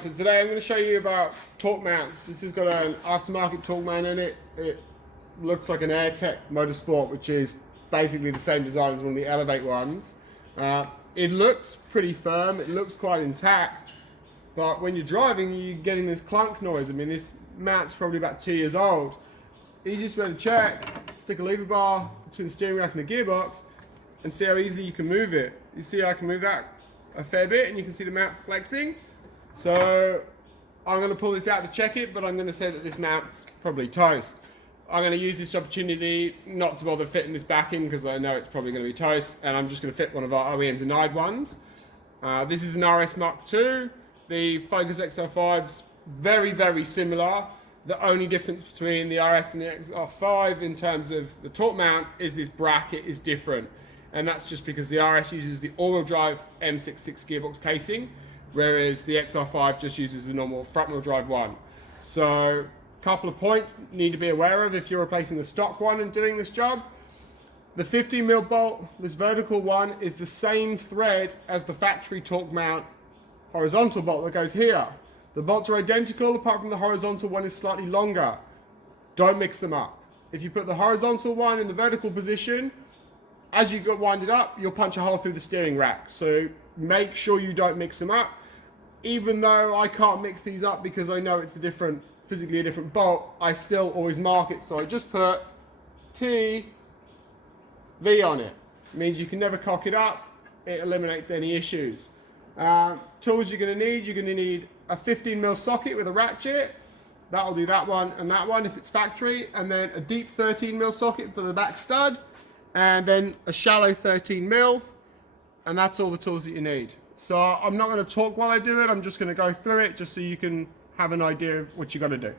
Alright, so today I'm going to show you about torque mounts. This has got an aftermarket torque mount in it. It looks like an Airtech Motorsport, which is basically the same design as one of the Elevate ones. It looks pretty firm, it looks quite intact, but when you're driving you're getting this clunk noise. I mean, this mount's probably about 2 years old. Easiest way to check, stick a lever bar between the steering rack and the gearbox and see how easily you can move it. You see I can move that a fair bit and you can see the mount flexing. So I'm going to pull this out to check it, but I'm going to say that this mount's probably toast. I'm going to use this opportunity not to bother fitting this back in because I know it's probably going to be toast, and I'm just going to fit one of our OEM denied ones. This is an RS Mark II. The Focus XR5's very, very similar. The only difference between the RS and the XR5 in terms of the torque mount is this bracket is different. And that's just because the RS uses the all-wheel drive M66 gearbox casing, whereas the XR5 just uses the normal front-wheel drive one. So, a couple of points you need to be aware of if you're replacing the stock one and doing this job. The 15mm bolt, this vertical one, is the same thread as the factory torque mount horizontal bolt that goes here. The bolts are identical, apart from the horizontal one is slightly longer. Don't mix them up. If you put the horizontal one in the vertical position, as you wind it up, you'll punch a hole through the steering rack. So make sure you don't mix them up. Even though I can't mix these up because I know it's physically a different bolt, I still always mark it. So I just put T, V on it. It means you can never cock it up. It eliminates any issues. Tools you're going to need a 15mm socket with a ratchet. That'll do that one and that one if it's factory. And then a deep 13mm socket for the back stud. And then a shallow 13mm, and that's all the tools that you need. So I'm not going to talk while I do it, I'm just going to go through it just so you can have an idea of what you got to do.